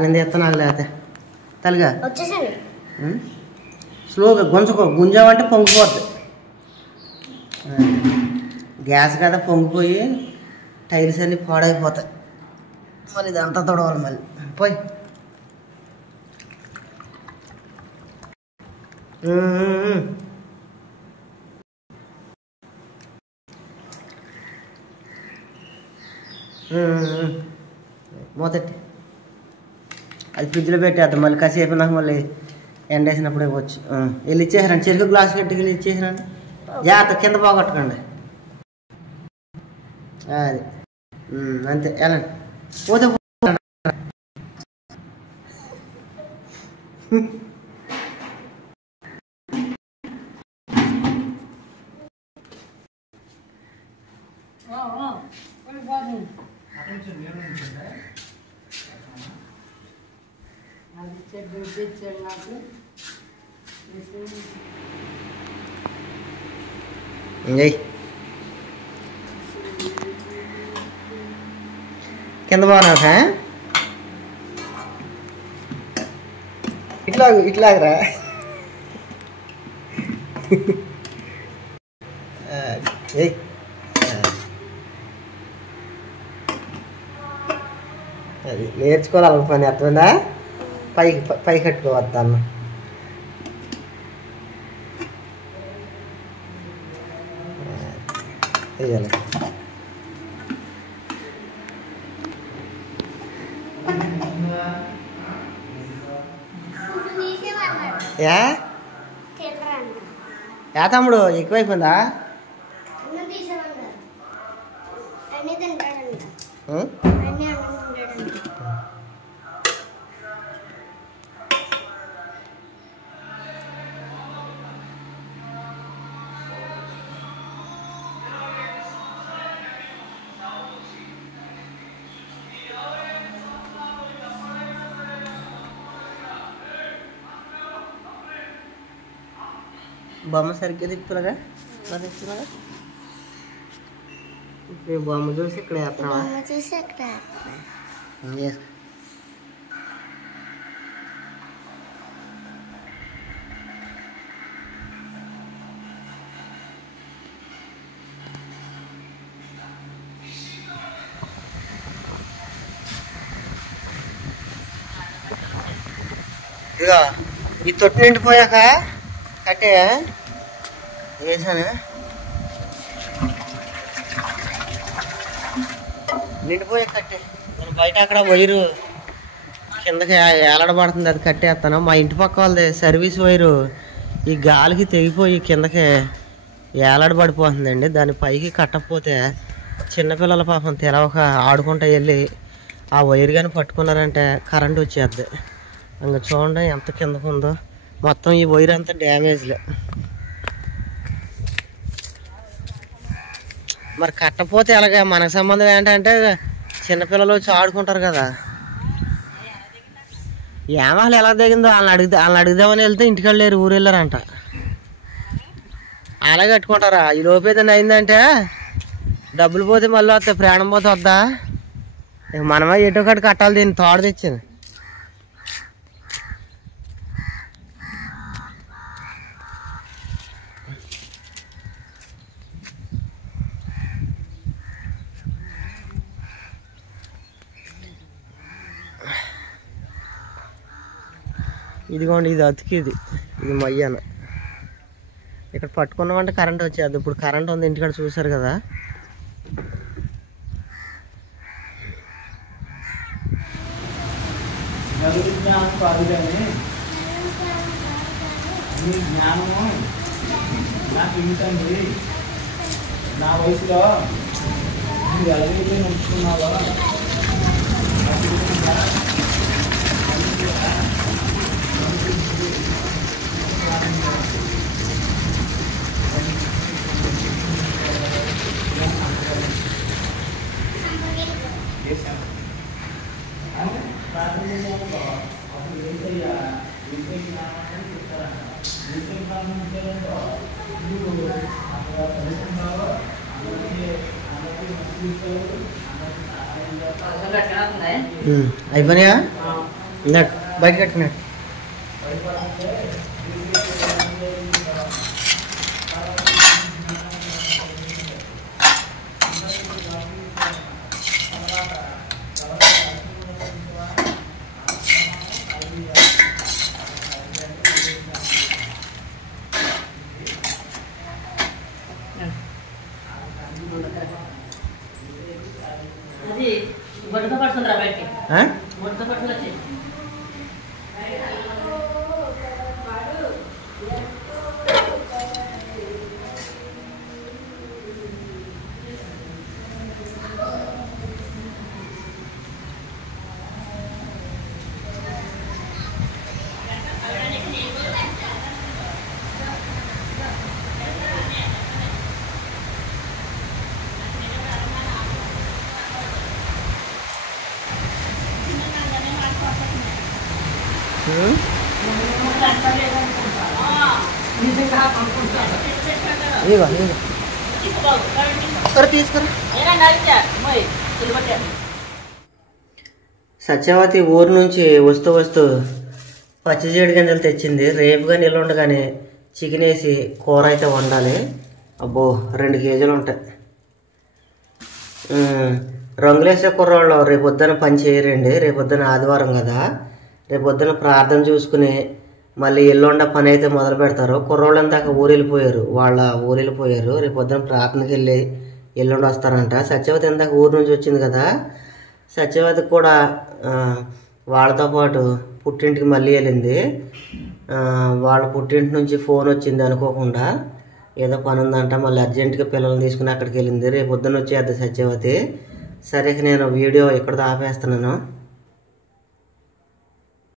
నేను తీస్తాను నాకు లేకపోతే తల్లిగా స్లోగా గుంజుకో గుంజామంటే పొంగిపోద్ది గ్యాస్ కదా పొంగిపోయి టైర్స్ అన్నీ పాడైపోతాయి మరి ఇదంతా తొడవాలి మళ్ళీ పోయి మూతట్టి అది ఫ్రిడ్జ్లో పెట్టేద్దాం మళ్ళీ కాసేపు నాకు మళ్ళీ ఎండ వేసినప్పుడు ఇవ్వచ్చు వెళ్ళి ఇచ్చేసారండి చెరుకు గ్లాస్ కట్టి వెళ్ళి ఇచ్చేసారండి జాగ్రత్త కింద పోగొట్టకండి అది అంతే వెళ్ళండి పోతే కింద బాగున్నా ఇట్లాగరా అది నేర్చుకోవాలి పని అర్థమైందా పై కట్టుకోవద్దాన్న వేయాలి యా తమ్ముడు ఎక్కువైపోయిందా బొమ్మ సరిగ్గా తిప్పులాగా తిప్పులాగా ఇప్పుడు బొమ్మ చూసి ఇక్కడ వేస్తున్నావా ఇదిగో ఈ తొట్టి నిండిపోయాక కట్టే వేసాను నిండిపోయా కట్టే నేను బయట అక్కడ వైరు కిందకి ఏలాడబడుతుంది అది కట్టేస్తాను మా ఇంటి పక్క వాళ్ళది సర్వీస్ వైరు ఈ గాలికి తెగిపోయి కిందకి ఏలాడబడిపోతుందండి దాని పైకి కట్టకపోతే చిన్నపిల్లల పాపం తెలవక ఆడుకుంటా వెళ్ళి ఆ వైరు కానీ పట్టుకున్నారంటే కరెంట్ వచ్చేద్ది ఇంకా చూడండి ఎంత కిందకు ఉందో మొత్తం ఈ వైర్ అంతా డ్యామేజ్లే మరి కట్టపోతే ఎలాగా మనకు సంబంధం ఏంటంటే చిన్నపిల్లలు వచ్చి ఆడుకుంటారు కదా ఏమాలు ఎలా దిగిందో వాళ్ళని అడుగుదామని వెళ్తే ఇంటికి లేరు ఊరు వెళ్ళారంట అలా కట్టుకుంటారా ఈ లోపు ఏదైనా అయిందంటే డబ్బులు పోతే మళ్ళీ వస్తాయి ప్రాణం పోతే వద్దా మనమే ఎటో ఒకటి కట్టాలి దీన్ని తోడు తెచ్చింది ఇదిగోండి ఇది అతికిది ఇది మయ్యాన ఇక్కడ పట్టుకున్నామంటే కరెంట్ వచ్చేది ఇప్పుడు కరెంట్ ఉంది ఇంటికాడ చూసారు కదా జ్ఞానము నాకు ఇంతండి నా వయసులో మీరు ఎలాగైతే ఉంచుకున్నావో అయిపోయినాయా నట్ బయట కట్టినట్టు తీసుకురా. సత్యవతి ఊరు నుంచి వస్తూ వస్తూ పచ్చి జీడి గింజలు తెచ్చింది. రేపుగా నిల్వ ఉండగానే చికెన్ వేసి కూర అయితే వండాలి. అబ్బో 2 కేజీలు ఉంటాయి. రంగులేసే కుర్రాళ్ళు రేపొద్దున పని చేయరండి. రేపొద్దున ఆదివారం కదా, రేపొద్దున ప్రార్థన చూసుకుని మళ్ళీ ఎల్లుండ పని అయితే మొదలు పెడతారు. కుర్రోళ్ళు దాకా ఊరు వెళ్ళిపోయారు. రేపొద్దున ప్రార్థనకి వెళ్ళి ఎల్లుండి వస్తారంట. సత్యవతి ఇందాక ఊరు నుంచి వచ్చింది కదా, సత్యవతి కూడా వాళ్ళతో పాటు పుట్టింటికి మళ్ళీ వెళ్ళింది. వాళ్ళ పుట్టింటి నుంచి ఫోన్ వచ్చింది అనుకోకుండా, ఏదో పని ఉందంట. మళ్ళీ అర్జెంటుగా పిల్లల్ని తీసుకుని అక్కడికి వెళ్ళింది. రేపొద్దున వచ్చేది సత్యవతి. సరే నేను వీడియో ఇక్కడ ఆపేస్తున్నాను.